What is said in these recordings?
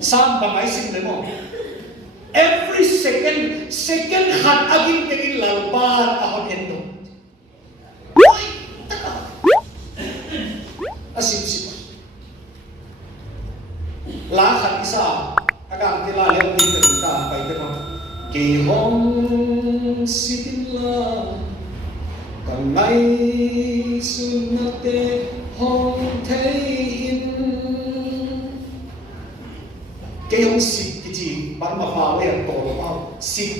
sam bangai sim le mo every second khat agin tegin lalpan ahon endo oi taka asim sim la khat isa agang tila lem tin ta pai te mo ke hong sitin la kangai sunate hong thei in cái hông xịt cái gì bắn mà phá với tổ nó bao xịt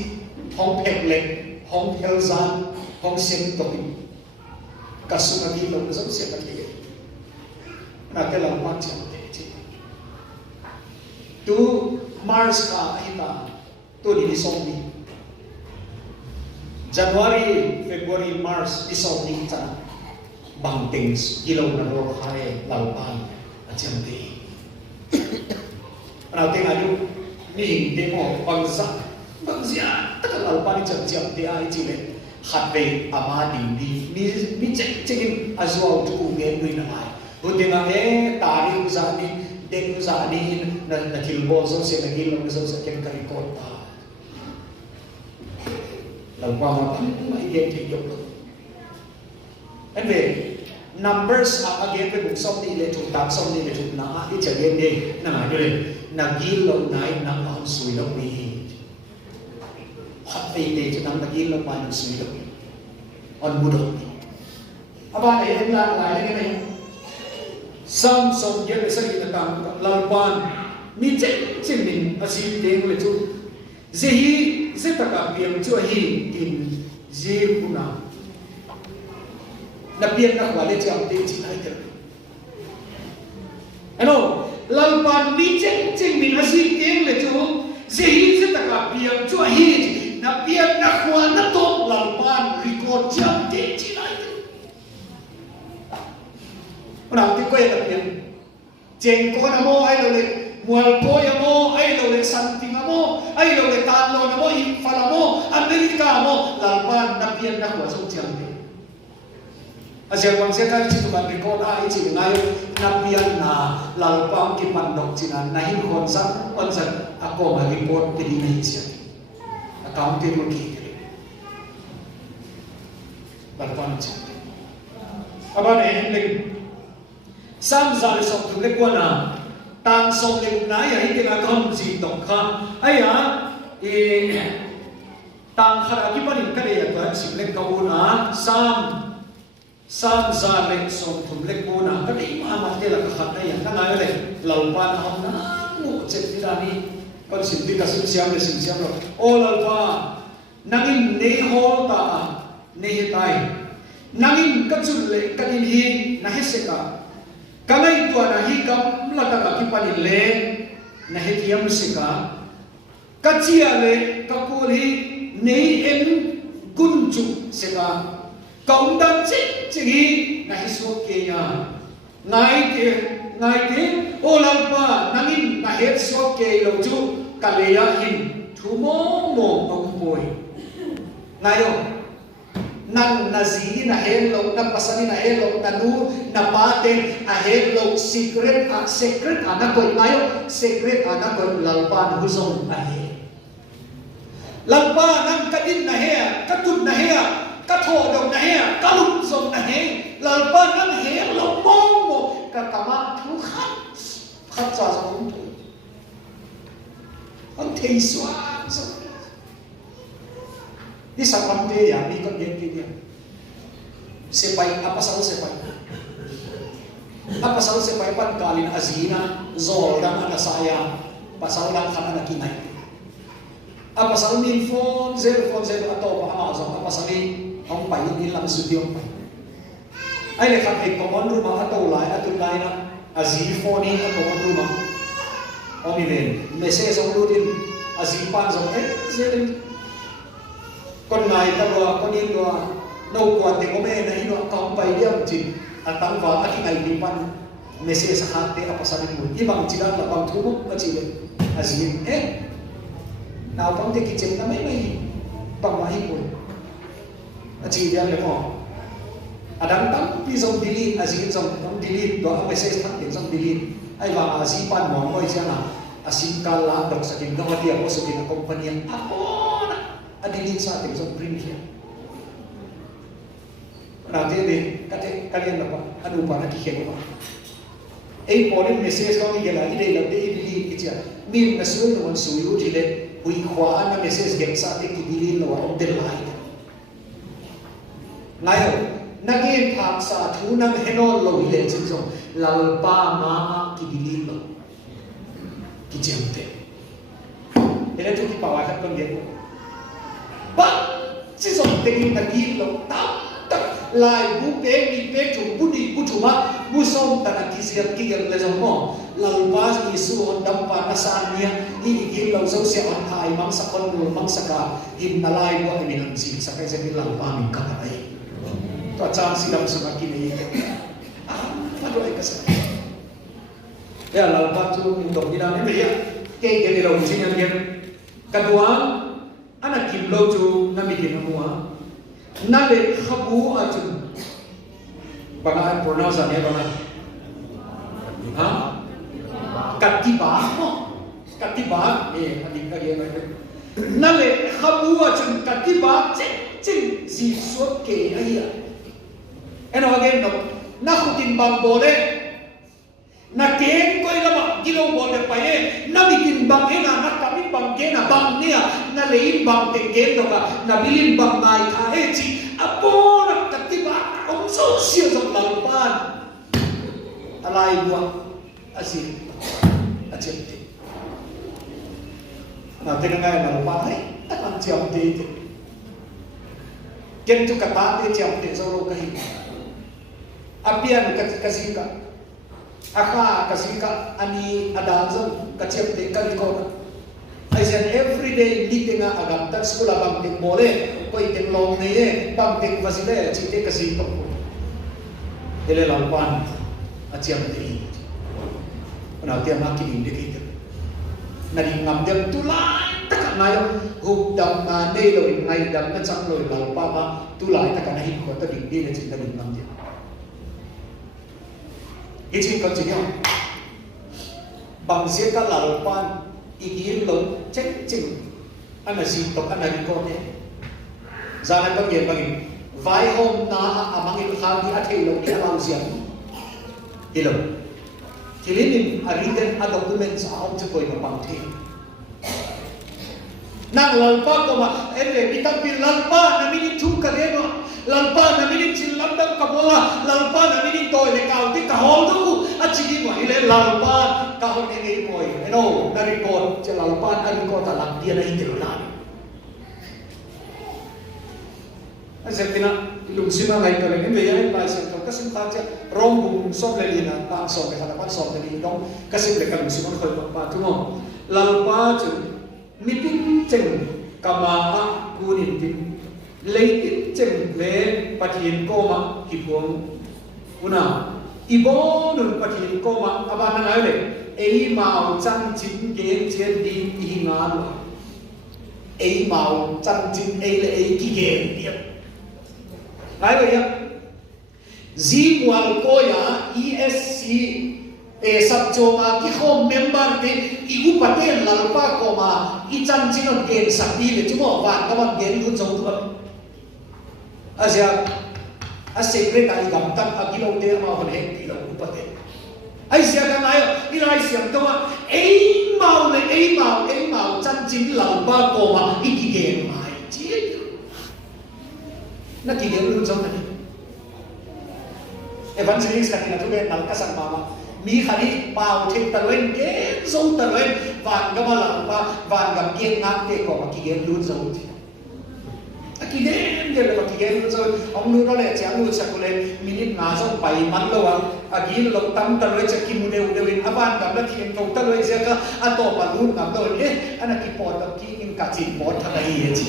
hông phèn lệ hông theo gian hông xem tội cả số này là nó rất xem là cái là cái lòng quan trọng thế chứ tu Mars cả hay ta tu đi xong đi January February Mars đi xong đi ta bằng tình kilo na rồi khai lòng ban ở trong thế nào tiếng Anh mình tiếng họ bằng gì tất cả là bạn chậm chậm thì ai chỉ để hạt về ama đi mi check azual tu nghe người nào rồi tiếng Anh ta đi ra đi đến ra đi là kilbo rồi sẽ là kilo rồi sẽ cái cái cột ta là qua mà mấy game thì dùng anh về numbers again về bụng xong đi lên chụp tạm xong đi lên chụp nã đi chờ game đi nã rồi nagil lo nai nang ang sui lo ni hot pe te cho nang nagil lo pa nang sui lo on budo aba này em la lại cái này sam som ye sa ni ta la pan mi che min asi te le chu zehi zetaka piam chu hi in je kuna na pian na kwa le cham te chi nai te ano lalpan mi cheng min asi teng le chu zehi se taka piam chu hi na piam na khwa na to lalpan record cham te chi nai ona ti ko ya piam cheng ko na mo ai lo le mual ko ya mo ai lo le santing mo ai lo le tan lo na mo in fala mo america mo lalpan na piam na khwa so cham te Asia kwang sia kai chi tukan record ai chi ngai napian na lalpam ki pandok china na hin khon sa on sa ako ma report ti ni sia account ti mo ki lalpam chi aba ne ling sam za le sok tu le kwa na tang som le na ya hi ka kom ji tok kha ai ya tang khara ki panin ka le ya ka sim le ka una sam za le som thum le ko na ka dei ma ma te la ka khat ya ka ngai le lau pa na hom na mu che ti ra ni kon sim ti ka sim siam ro o lau pa nangin ne ho ta ne he tai nangin ka chul le ka din hi na he se ka ngai to na hi kam la ta ka ki pa ni le na he tiam se ka chia le ka ko hi nei en kun chu se ka cộng đồng chính hi na hi so ke ya ngai te o lampa nangin na het so ke lo chu kaleya hin thu mo ong poi ngai yo nan na zi na hen lo na pasani na hen lo na nu na pa te a hen lo secret ana ko ngai yo secret ana ko lalpa hu zong a he lalpa nan kadin na he katun na he ka tho dong na he ka lum zong na he lalpa nan he lo mo ka kama thu khat sa zong tu on thei swa so di sa pam te ya ni kon gen ki dia sepai apa sal sepai pan kalin azina zol dan ana saya pasal dan kana kinai apa sal min phone zero atau pa amazon apa sal ông bảy đi làm sự điều ai lại khát hết có món rumah atau lai na azifoni atau món rumah ông đi về message ông luôn đi azipan giống thế con ngài ta lo con đi lo đâu qua thì có mẹ này lo ông bảy đi ông chỉ tăng vào cái ngày đi pan message hati apa sabi mo ibang chỉ đang là bằng thu hút cái gì azif nào bằng thì kitchen na may bằng mai po chỉ dia le mo adam tam pi zong delete azin zong delete do message thak tin zong delete ai wa azipan mo moi sia na asin kala dok sakin gawati ako sakin kompanya ako na adilin sa ating sa premium. Natin din, kalian na pa, ano pa, nakikita ko pa. Eh, po rin message ko ni Gala, hindi lang, hindi siya. Min nasun naman suyo, dili, huikwaan na message gaya sa ating kibilin na wala, delay. Ngayon, naging hak sa tunang henol lo ilen sinso, lalpa maa kibilin lo. Kijente. Ila ito kipawakat kong gaya ko. Ba, sinso, tingin naging lo, lai bu pe ni pe chu bu ni bu chu ma bu som ta na kisiat ki ger le jong mo lau pas ni su on dam pa na san nia ni gi lau so sia an thai mang sa kon nu mang sa ka in na lai bo ni nan si sa kai se ni lau pa min ka ai to chang si dam sa ki ni ma do ai ka sa ya lau pa chu in dom ni na ni ya ke ge ni lau chi ni gen kadua ana kim lo chu na mi ki na mua nale khabu ajun bagaimana pronounce nya bagaimana ha katiba adik lagi nale khabu ajun katiba cing si suat ke aya eno again no na khutin bang bole na ken ko ila gilo bole paye na bikin bang ena na kami bang kena bang nia na lein bang tenggen do ka na bilin bang mai tha he chi apo na katiba om so sia sa lalpan alai bua asin achete na tenga ngai na pa hai akan chiam te ken tu kata te chiam te so ro kai apian kasika aka kasika ani adazam kachep te kaliko. I said every day meeting agam tak sekolah bang ting mole koi ting long ne bang ting vasile chite kasito ele lampan aciam te na dia makin indicator na di ngam dem tulai tak nayo hudam na ne lo ngai dam na chang lo lampa ma tulai tak na hi ko ta ding ne chin ta ding ngam dia Ichin continue. Bang siya lalpan igil lo cek cing ana sintok ana rikote. Zana pagyan pagin. Vai home na amang ilhagi at hilo ni alam siya. Hilo. Kilinin aritin a document sa ako sa ko'y mapangti. Nang lalpa ko ma, bitang lalpa na minitung kadeno. Lalpa na minin silandang kabola, lalpa na minin toy le kaunti kahol ko at sige mo ile lalpa kahol ni mo na report sa lalpa na report alam dia na hitirulan. Asa pina ilusina lai kale ni ya lai sa to kasi taja rombong soblelina pa sobe hadapan soblelina dong kasi le kalusina ko pa tumo lalpa chu miting cheng kama kunin tin lấy chừng lệ phát hiện cô mà kịp huống una ibo nun phát hiện cô mà aban nói đấy ấy màu chân chính kiến chiến đi đi ngan ấy màu chân chính ấy là ấy kỳ kiến đi nói vậy á gì mual cô ya ESC sab cho mà cái hôm member thì iu paten lalpa cô mà i chân chính nó kiến sắp đi để chúng họ vạn các bạn kiến luôn giống thôi Asia secret ay gamtam agilaw te ma hon hek ilaw upate Asia ka ngayo ila Asia to ma ei mau chan chin lau ba ko ma ikige mai chi na kige lu jong na evangelist ka kina to be nal kasang mama mi khali pau the talwen ke zo talwen van gamala ba van gam ke ngak te ko ma kige lu jong Again, dia lepas again so, orang lu le cakap lu cakap le minit ngazong pai man lo again lo tam terus cakap muda win aban kam le kian kau terus cakap atau balun kam tu anak kipot ki in kacin pot thang ai je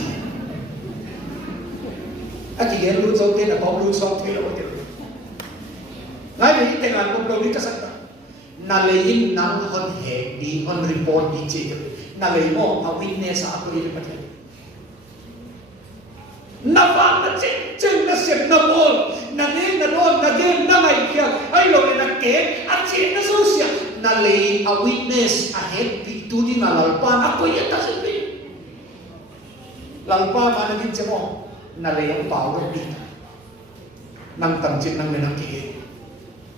again lu so ke na kau lu so ke lo ke ngai ni tengah kau lu ni kasat na lein nang hon he di on report di je na lein mo a witness aku ini patut Nafang na cing na siyang na bol, na game na doon, na game na may kiyag, ay lo na ke, at siya na susya, na lei a witness a head pi tu di na lalpan ako yata sabi lalpa mana din siya mo na lei ang pao di nang tamchin nang menaki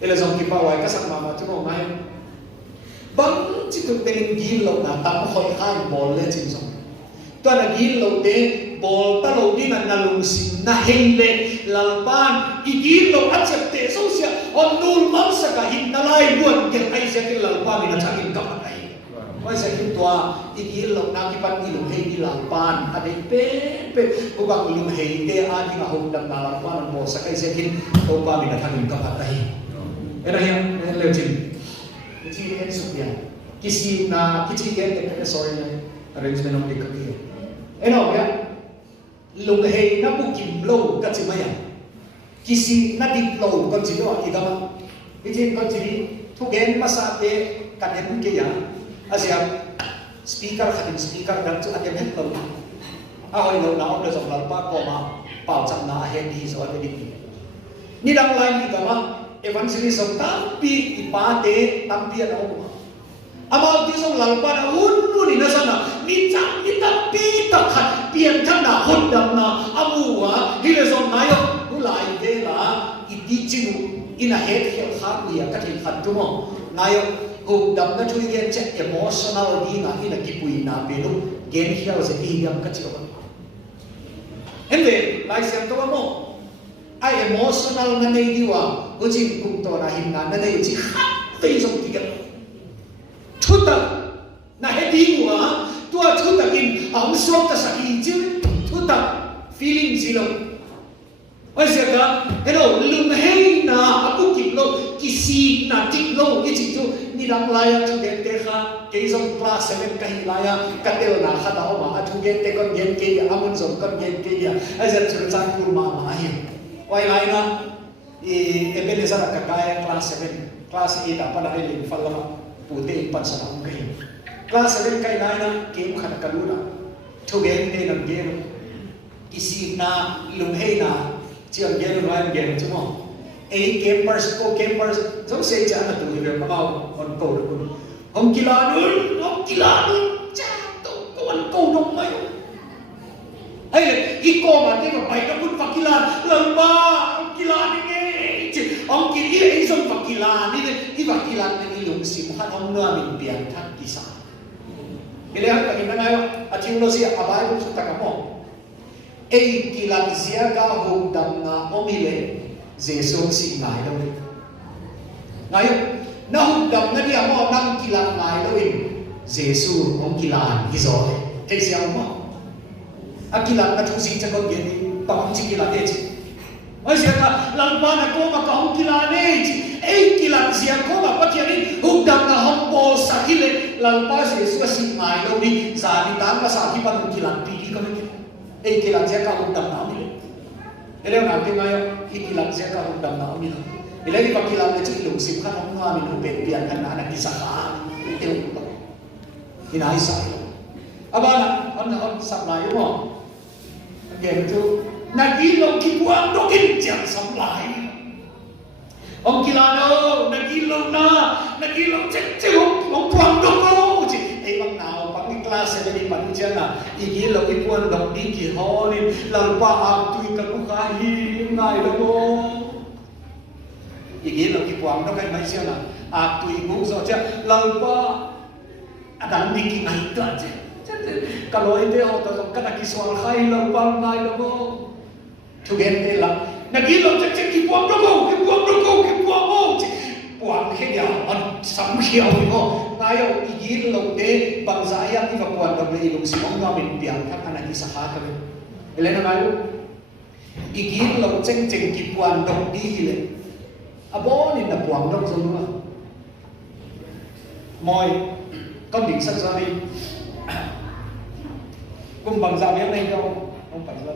ila zong ki pawai ka sak mama tu mo ngai bang chi tu teling gil lo na tam khoi khai bol le chin song to na gil lo de bol ta lo di na lung sin na heng le lalpan igil lo acep te so sia on nul mam sa ka hin na lai buat ke ai sia ke lalpan ni na changin ka ai wai sa kim tua igil lo na ki pan ilung hei di lalpan ade pe ko bang ilung hei te a di na hom dam na lalpan mo sa kai sia kin to pa mi na changin ka ai era hian le chin chi en su ya kisi na kichi gen te sorry na arrangement of the career eno ya lung hei na bu kim lo ka chi maya kisi na di lo ka chi do idama ijin ka chi thu gen masa te ka dem ke ya asia speaker khatin speaker dan chu atem het lo a hoi lo na on zong lar pa ko ma pau cham na he di so ade di ni dang lai ni ka ma evangelism tampi ipate tampi ana o amal ti song lalpa na unnu ni na sana ni chang ni tampi ta khat pian thang na hot dam na amuwa hile song na yo ulai de la iti chinu ina het khel khat ni ka thi khat tu mo na yo huk dam na chui gen che emotional di na ina kipui na pe lu gen hiao se hi yam ka chi ba ende lai sem to mo ai emotional na nei diwa ho chi kum to na hin na na nei chi khat fei song ti ga thuta na he di wa tua thuta kin ang sok ta saki chi thuta feeling zilo oi sia ka hello lum hei na apu ki lo kisi na ti lo ki chi tu ni dang laya tu de te kha ke song class 7 ka hi laya ka te na kha da ma thu ge te kon gen ke ya amun song kon gen ke ya ai sa chu chang kur ma ma hi wai lai na ebele sa ka kaya class 7 class 8 apa na ile falama pute pan sa ang kai class 7 kai lai na game khat kaluna thu gen ne nam game kisi na lum hei na chiang game rai game chu mo a campers ko campers so se cha na tu le ma on ko hom kilanun cha to ko on ko dong mai ai le iko ma te ko bai ka put pakilan lamba kilan ni ông kia ấy dùng vật kỳ lạ đi cái vật kỳ lạ này dùng sim hát ông nói mình biển thắt kỳ sa cái này các bạn nói à thiếu nó gì à bài cũng chúng ta cảm ơn ấy kỳ lạ gì cả hôm đầm na ông đi lên Giêsu xin ngài đâu đi ngài nó hôm đầm nó đi mà năm kỳ lạ ngài đâu đi Giêsu ông kỳ lạ cái rồi thế sao mà à kỳ lạ nó chúng sinh cho con gì đi tao chỉ kỳ lạ thế chứ oi sia ka lalpa na ko ma ka hong kila ne chi ei kila sia ko ma pa tia ni huk dam na hom po sa hile lalpa se su si mai lo ni za ni tan ma sa ki pa hong kila pi ki ka ni ei kila sia ka huk dam na ni ele na ti ma yo ki kila sia ka huk dam na ni ele ni pa kila ne chi lu sim kha hong nga ni no pe pian kan na ki sa kha te u ina isa abana on sab lai mo again to nagilo kibuang no kin jang samlai ông kilano nagilo na nagilo che ông buang no ko chi ai bang nào bang ni class se ni pan chen na igilo kibuang dong di ki ho ni lalpa am tui ka ku kha hi ngai lo mo igilo kibuang no kai mai chen na a tui bu so cha lalpa adang di ki ngai ta che kalau itu orang kena kiswal khai lalpa ngai lo mo thu gen te la nagilo che ki buang do ko buang ke ya on sam khiao ni ho ayo igil lo te bang zaya ni va buang do le lu simong ga min piang thak ana ki sa ha ka ele na ayo igil lo cheng ki buang do di le abo ni na buang do zo ma moi con định sắc ra đi cùng bằng dạ biết này đâu không phải là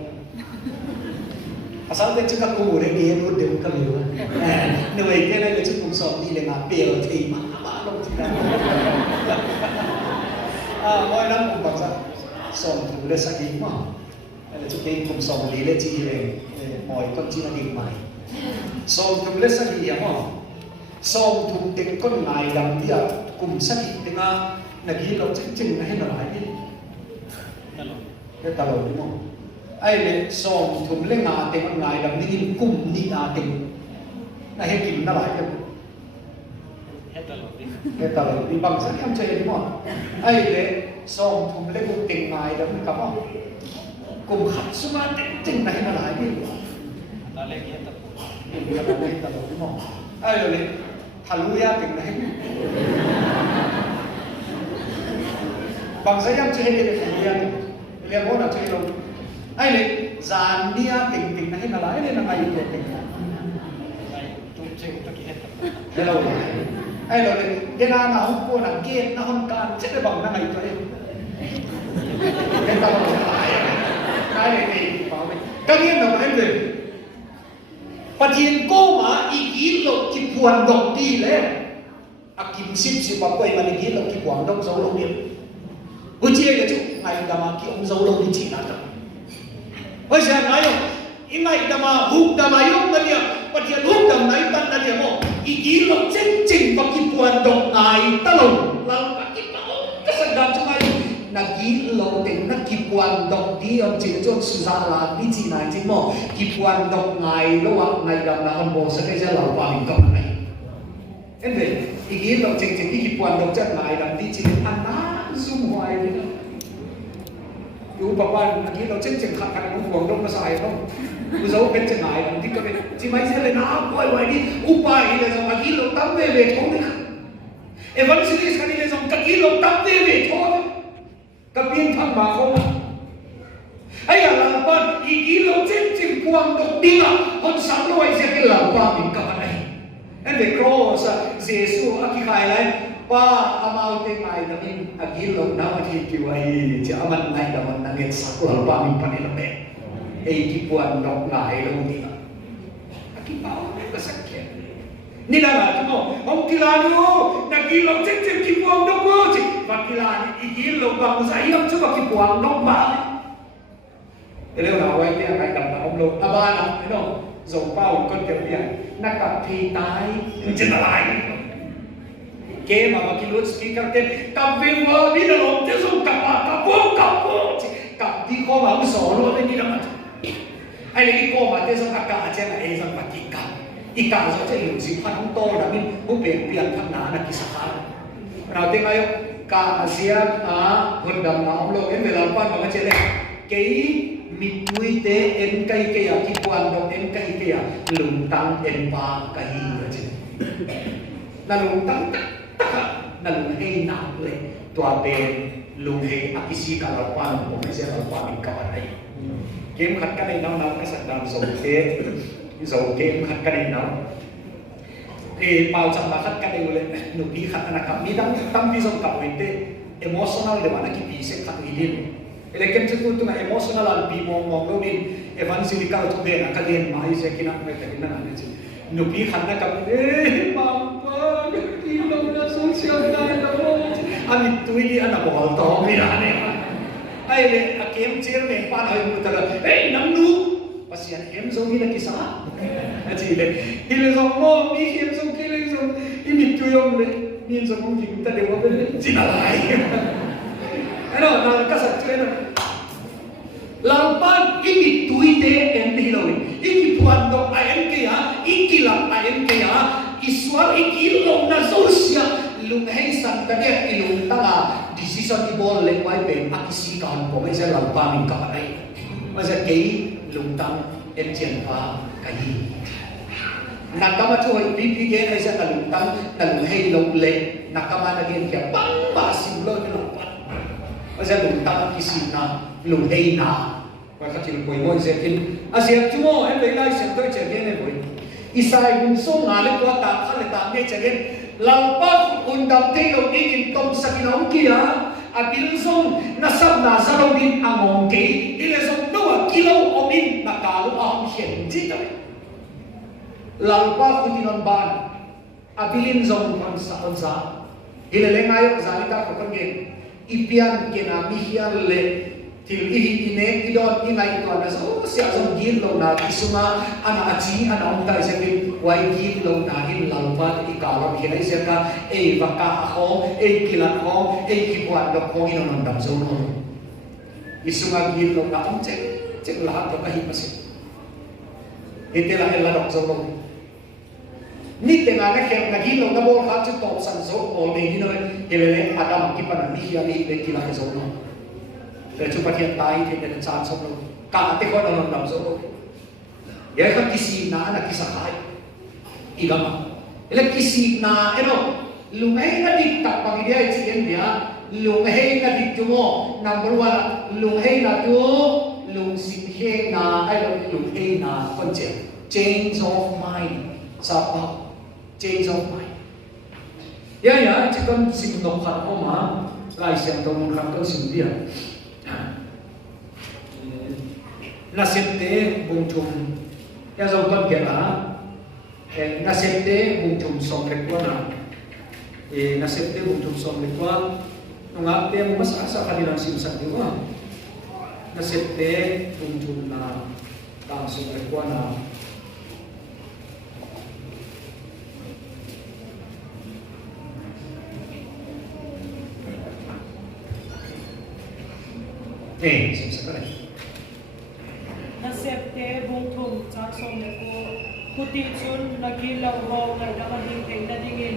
asal dia cakap aku orang dia pun dia bukan dia. Nampak dia nak cakap pun soal ni dengan apel terima apa dong tidak. Moi nak pun baca soal tulis lagi mah. Ada cakap pun soal ni le ciri moi pun ciri lagi mai. Soal tulis lagi ya mah. som thum ting con ngai dam dia kum sa ki tinga nagi lo ching ching na he na lai ni ta lo ni mo ai le som thum le nga te con ngai dam ni kum ni a ting na he kim na lai he ta lo ni bang sa kam che ni mo ai le som thum le kum ting ngai dam ni ka mo kum khat su ma ting ching na he na lai ni ta le ki ta ni ya na ta lo ni mo ai le Hallelujah tiếng này bằng giấy em chơi lên Hallelujah liền muốn là chơi luôn ai này giàn nia tiếng này là lại nên là ngày tuổi tiếng này lâu rồi ai rồi cái nào nó không cô là kia nó không can chết cái bằng nó ngày tuổi cái tao lại ai này thì bảo mình các em đồng em vềประเทศกูมาอีกทีเราคิดพวนดอกดีเลยอากิมสิบกว่ามันอีกทีเราคิดพวนดอกเจ้าลงเนี่ยกูเชื่อกันจุไงดามาคิดองเจ้าลงดีจีน่ะครับเพราะฉะนั้นไงยังไงดามาฮุกดามายกนั่นเนี่ยประเทศฮุกดามไหนตั้งนั่นเนี่ยมั้งอีกทีเราจริงๆมาคิดพวนดอกไงตลอดเราคิดว่าก็สักดามจุไงnagilo ting nakipuan dok di ang chilchon suzala di china jing mo kipuan dok ngai lo wa ngai dam na han bo sa kai ja lau pa min dok nai en ve igilo ching ching di kipuan dok chat ngai dam di chin an na zum hoai ni yu pa pa nagilo ching ching khat khat bu dok na sai no bu zo pen ching ngai dam di ka ben chi mai se le na koi wai ni upa hi le zo agilo tam ve ve thong ni evangelist kan ni le zo agilo tam ve ve thong cái biên thằng bà không à ấy là làm con ý ký lâu chết chìm quang độc đi à con sáng lâu ấy sẽ cái làm ba mình cả này em về cross Jesus aki khai lại ba amal te mai na min aki lâu na mà thì kêu ấy chỉ aman này là mình năng sắc làm ba mình phải làm bè ấy cái quang độc ngài lâu đi à aki bảo cái sắc kia ni là chúng ông kila ni nagi lâu chết chìm cái quang độc quá chứ và kila ni ý lâu bằng giấy âm chứ mà cái quang độc màเรื่องเราไว้เนี่ยใครกลับมาอบรมอาบ้านนะพี่น้องส่งเป้าคนเดียวเนี่ยนักกับทีตายมันจะอะไรเกมมากินรถสกีกับเกมกับเวลานี่เราจะส่งกลับมากับพวกกับที่ข้อมาสอนว่าไม่นี่นะมันไอ้เรื่องข้อมาที่ส่งกับการเจ้าเอสังปฏิกันอีกการส่งจะหลุดสิพันโตนะมินผู้เปลี่ยนทางหนานักกิจการเราเต็งอายุกาเซียคนดำน้ำโลกเอ็นเวลาปั้นมาเจริญเกี่ยmitui te en kai kaya ki kwan do en kai kaya lungtang en pa kai aje na lungtang tak na lung hei na le tua pe lung hei akisi ka la pan ko me se la pa min ka ai game khat ka nei nau ka sak dam so game khat ka nei nau e pau cham la khat ka nei le nu pi khat na ka mi dam pi som ka wite emotional de mana ki pi se khat ni din Elekem cukup tu nak emosional albi mong lomin evangelical tu dia nak kalian mai saya kena mereka kena nak je. Nubi khana kami mama kilo na sosial na mo. Ami tu ini anak bawal tahu ni ane. Ay le akem chairman pan ay mutala. Nam nu pasian em so ni nak kisah. Aji le ile so mo mi em so kile so ini tu yang le ni so mo kita dewa le jinalai. Ano, nakakasat ko yun. Lampan ini tuite en hilawin. Iki puandok ayen kaya, ikilang ayen kaya, iswar ikilong na sosya, lungheng santanya ilong tanga, decision ibol leway ben, akisikan po, may siya lampamin kapanay. Masa kay lungtang en tiyan pa kayi. Nakamachoy, bibigyan ay siya kalungtang, nalungheng longle, nakamanagin kaya, bang basimlo nila. Masa lungtang kisina lunghei na wa khatil koi moi se kin asia chumo em le lai sem toi che ne boi isai bun so nga le kwa ta khale ta ne che gen lalpa undam te lo in tom sakinong kia abil song na sab na salongin among ke ile song no kilo omin na kalu am hien ji ta lalpa kutinon ban abilin song onsa ile le ngayo zalika ko kan gen ipian kena mihian le til ihi ine idon inai to na so sia som gin lo na kisuma ana achi ana onta se bin quay kim lâu na hin lâu ba thì cả lòng khi lấy xe cả và cả khó kỳ lạ khó kỳ quan độc khó in nó đầm sâu nó isunga kim lâu na ông chết là tôi cái gì mà sẽ itu lah elah dok solo ni tengah nak yang lagi lo na bol hat top san so bol ni ni no elele adam ki pan ni hiya ni le ki la ke solo le chu pathian tai the den chan solo ka te ko na dam solo ya ka kisi na kisahai igama ele kisi na eno lumai na dik tak pagi dia chien dia lumai na dik tu mo number 1 lumai na tu lung sim he na ai lo lung he na con change of mind sapa change of mind ya chỉ cần sim nộp hạt không mà lại xem tôi muốn làm cái sim dia na septe bung chum ya zo con kia là na septe bung chum som rek na na septe bung chum som rek wa nung ate mo mas asa kanilang sim sa diwa na septe tunjun na tang sumrekwa na simsakare na septe bungthum chak somleko khuti chun nagilaw ho ngai dama ding teng na dingin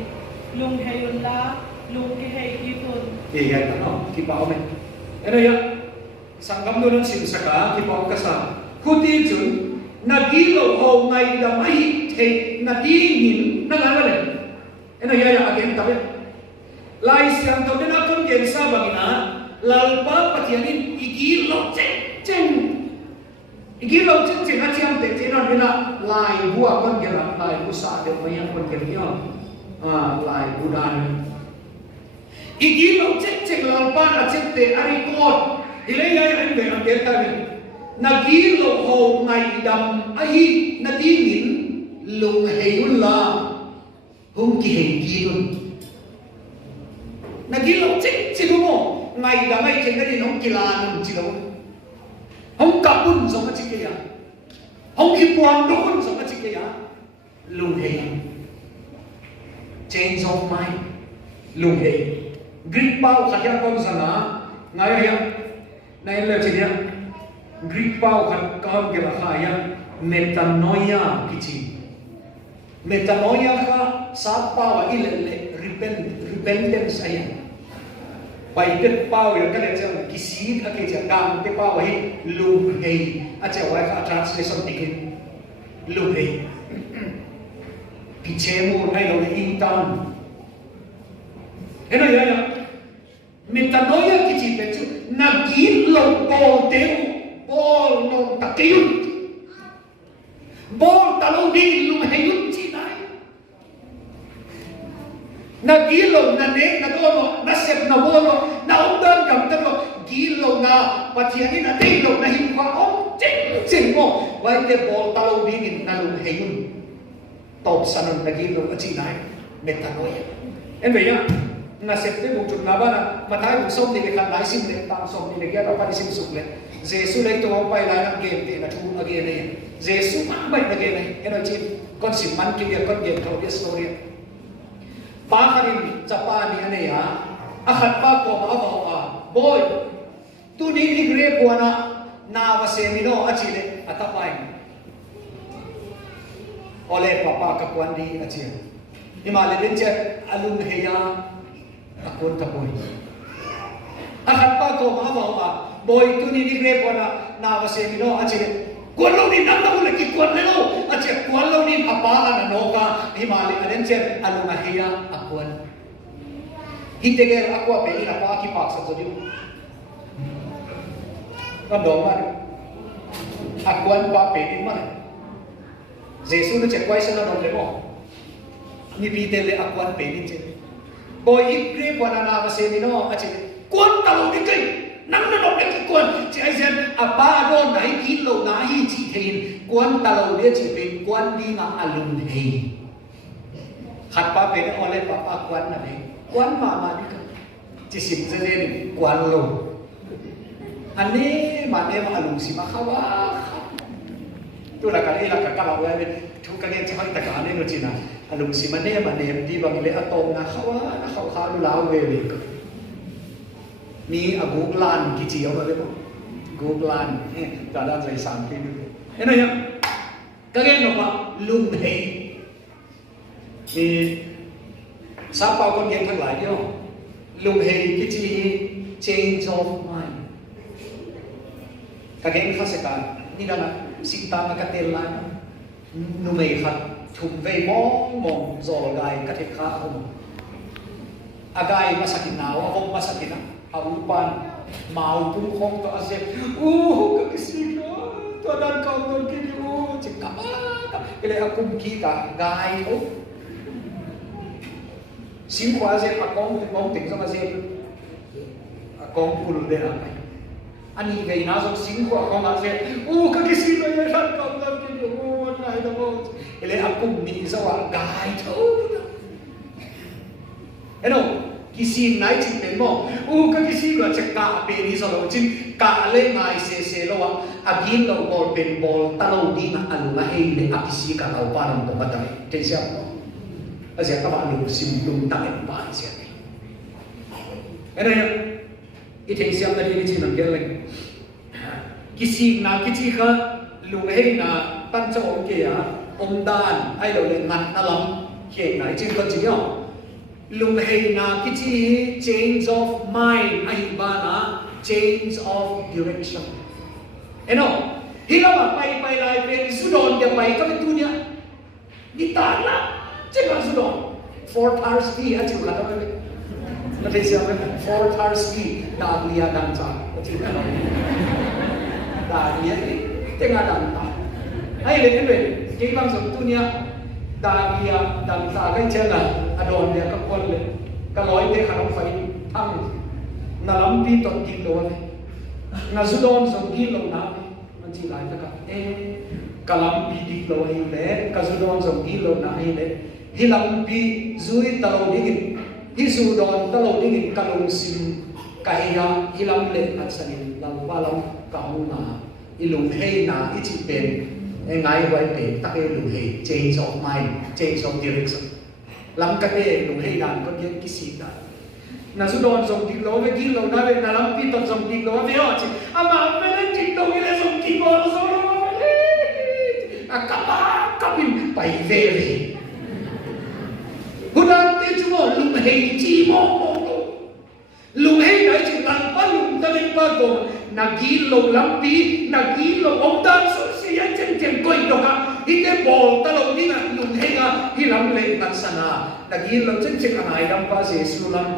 lung heyun la lung ki hey ki tun ya no ki pa ome eno ya sanggam nun simsaka ki pa ka sa khuti chun nagilaw ho ngai dama hi na dingin na ngale eno ya again tabe lai siang to na kon gen sa bangina lalpa patianin igilo chen igilo chen achiam te chen on bina lai bua kon gera lai bu sa de mayan kon gera lai budan igilo chen lalpa na chen te ari kon ilai ai an be an ta ni nagilo ho ngai dam ai na dingin lung heyun la hum ki he ki dun nagilo chen mo ngày đã ngay trên cái gì không kỳ lạ không chỉ đâu không cặp bún giống cái gì kia không khi quan đốn giống cái gì kia lùng hề change of mind lùng hề Greek bao khát con sao na ngay vậy này là gì nhá Greek bao khát con cái là khai ya metanoia cái gì metanoia ka sát bao ile repentance ay bài tiết bao giờ cái này là cái gì cái gì đang tiết bao ấy lùng hề à chỉ gọi là translation tiếng lùng hề cái chế mù này là in tan cái này là mình ta nói cái gì vậy chứ nằm kín lồng bò téo bò lồng ta kêu bò ta lồng đi lùng hề yun chi này na gilo na ne na dono na sep na bono na ondan kam tano gilo na patiani na dilo na himwa om ching mo wai te bol talo dingin na lung heyun top sanon na gilo achinai metanoia en beya na sep te bujut na bana matai bu som ni ke khan lai sim le tam som ni le ya pa sim suk le jesu le to pai lai na game te na thu again ne jesu ma bai na game ne en chi kon sim man ki ya kon game thau story Pakarin Japan ni ya, akhat pa ko maawa boy. Tu ni gre ko na wasemino achile atapai. Ole papa ka kwandi achile. Himale din che alum heya akon tapoy. Akhat pa ko maawa boy tu ni gre ko na wasemino achile. Kualo ni nang na lagi kualo aja kualo ni apa na noka himali adenche alunga hiya akuan hitege aku pe ina pa ki pak sa jodi ndoma akuan pa pe ni ma jesu na che kwai sa na dom le mo ni pi te le akuan pe ni che boy ikre bona na va se ni no aja kuan talo ni kai nang na dom le kuan chi ai zen apa do nai ki lo na hi chi thein kuan ta lo le chi pe kuan di na alum hei khat pa pe na ole pa pa kuan na hei kuan ma ma ni chi sim ze le kuan lo ani ma ne ma alum si ma khawa tu la ka ila ka ka la wa ทุกกันเนี่ยจะให้ตะการเนี่ยเราจีน่ะอารมณ์สิมันเนี่ยมันเนี่ยดีบางเลยอะตอมนะเขาว่าเขาขาดูลาวเวริกมีอะกูกลานกี่จีเอาไปเลยมั้งกูกลานเนี่ยจะได้ใจสั่งไปดูเห็นไหมเนี่ยก็เรียนบอกว่าลุงเฮมีซาเปาคนเก่งทั้งหลายเนี่ยลุงเฮกี่จี change of mind ก็เก่งข้าศึกนี่นั่นนะสิ่งต่างกันเต็มเลยนุ่มเอขัดทุ่มเวมองโจลกายกัดข้าอมอากายมาสักินหนาวอมมาสักินนะอาวุปันมาอุปุงคงตัวอาเซก็คิดตัวดันเขาตัวกินจิกกับก็เลยอากุมกีตากายสิ่งขวาเซอากงมองถึงสมาเซอากงคุลเดนอะไรอันนี้ไงน่าสงสิ่งขวาของอาเซก็คิดเลยดันเขาตัวกินอะไรตัว ele akum ni zawa gai tho eno kisi nai chin pen mo ka kisi lo chaka pe ni so lo chin ka le ngai se lo wa agin lo bol pen bol ta lo di na al ma he le akisi ka lo pa ram to matai te sia mo asia ka ba lu sim lum ta en pa sia eno ite sia ta ni chin nam gel kisi na kisi ka lu he na tan cho ke ya ông đàn ai đầu lên ngặt na lắm hiện nay trên con chữ nhau lùng hay na cái gì change of mind ai ba na change of direction em không khi nó mà bay lại về Sudan để bay các cái tu nhá đi tàn lắm chứ còn Sudan Fort Tarski anh chịu là đâu vậy nó thấy sao vậy Fort Tarski đà lia đằng cha chịu là đâu đà lia tiếng Nga đằng ta hay là cái này cái bang sông tu nia đà bia đằng ta cái chân là đònเนี่ยcác conเลยก็ร้อยเด็กขนมไฟทั้งน่าล้ำปีตดกิโลเลยน่าสุดอนสองกิโลนะมันจีไรตะกันก็ล้ำปีกิโลให้เลยก็สุดอนสองกิโลนะให้เลยที่ล้ำปีซุยตะโลดิ้งที่สุดอนตะโลดิ้งก็ลงซิมก็ให้ยาที่ล้ำเล็กอัศนินล้ำว่าล้ำก็มุ่งมาอีลุงให้นาอีจีเป็นngay vậy để ta cái lùng hệ change of mind, change of direction. Làm cái này lùng hệ đàn có những cái gì đó. Na su don som tik lo ve kilo na ve na lam pi tot som tik lo ve o chi. Ama ve le tik to ve le som tik lo so lo ve. Akapa kapin pai ve ve. Hudan te chu mo lùng hệ chi mo mo to. Lùng hệ dai chi lan pa lùng ta len pa to. Na kilo lam pi, na kilo om dan so siya chen koi do ka ite bol ta lo ni na lung he ga hi lam le ngat sana na kilo chen anai dam pa se su lam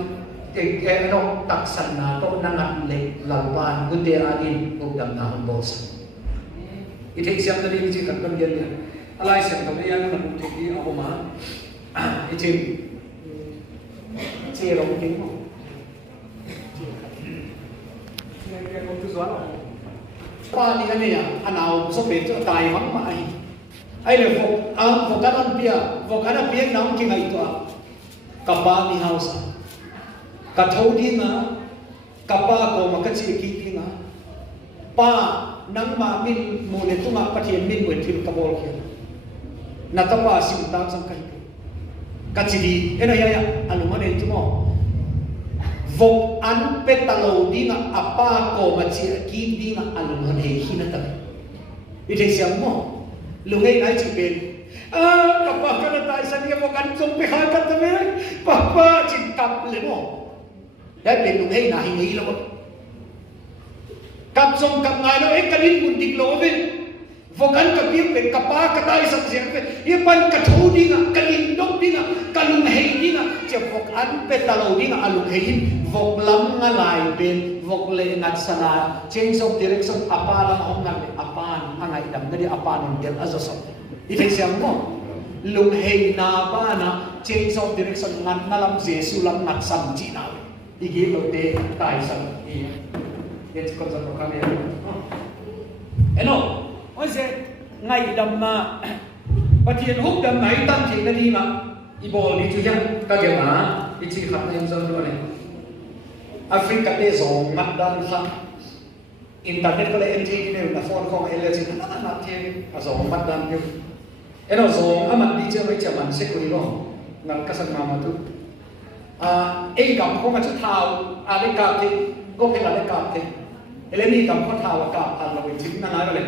ke no tak sana to na ngat le lalpan gute adin ugdam na hon bol san ite siam na ni chi kan kan gel ya alai sem ta ya na mu thi a ma ite che ro king mo che ko tu zwa pa ni ane ya anau so pe cho tai mang mai ai le vo kan pia nam ki ngai to ka pa ni house ka thodi na ka pa ko ma ka chi ki na pa nang ma min mo le tu ma pathian min wen thil ka bol ki na ta pa sim ta sang kai ka chi di ena ya anu ma ne tu mo vok an petalo dinga apa ko machi ki dinga alun he hina ta ite siam mo lungai nai chi ben kapa kana tai san ye vok an chong pe ha ka ta me papa chin kap le mo ya ben lungai na hi ngi lo kap song kap ngai lo ek kalin mun dik lo ve vok an ka pi pe kapa ka tai san siam pe ye pan ka tho dinga kalin dok dinga kalung he dinga che vok an petalo dinga alun he hin vok lam nga lai ben vok le ngat sana change of direction apa lang hong ngal apan angai dam na di apan on del azoso ite siam mo lung hei na ba na change of direction ngat nalam jesu lam ngat sam chi na igi lo te tai sam i ye ko za ko kame eno oje ngai dam na pathian huk dam nai tam thi na di ma i bol ni chu ya ka ge ma i chi khat na yam zon lo ne Africa te zong mat dan kha internet ko le nt ne na phone ko ele chin na na the a zong mat dan ke เอ็นเอาส่งอามันดีเจอไว้จะมันเช็คคุยก็นั่นก็สักมาตุเอ็งกับพวกมันชุดเท้าอะไรกับที่ก็เป็นอะไรกับที่เอเลนี่กับข้อเท้ากับอะไรเราไปทิ้งนั่นอะไรเลย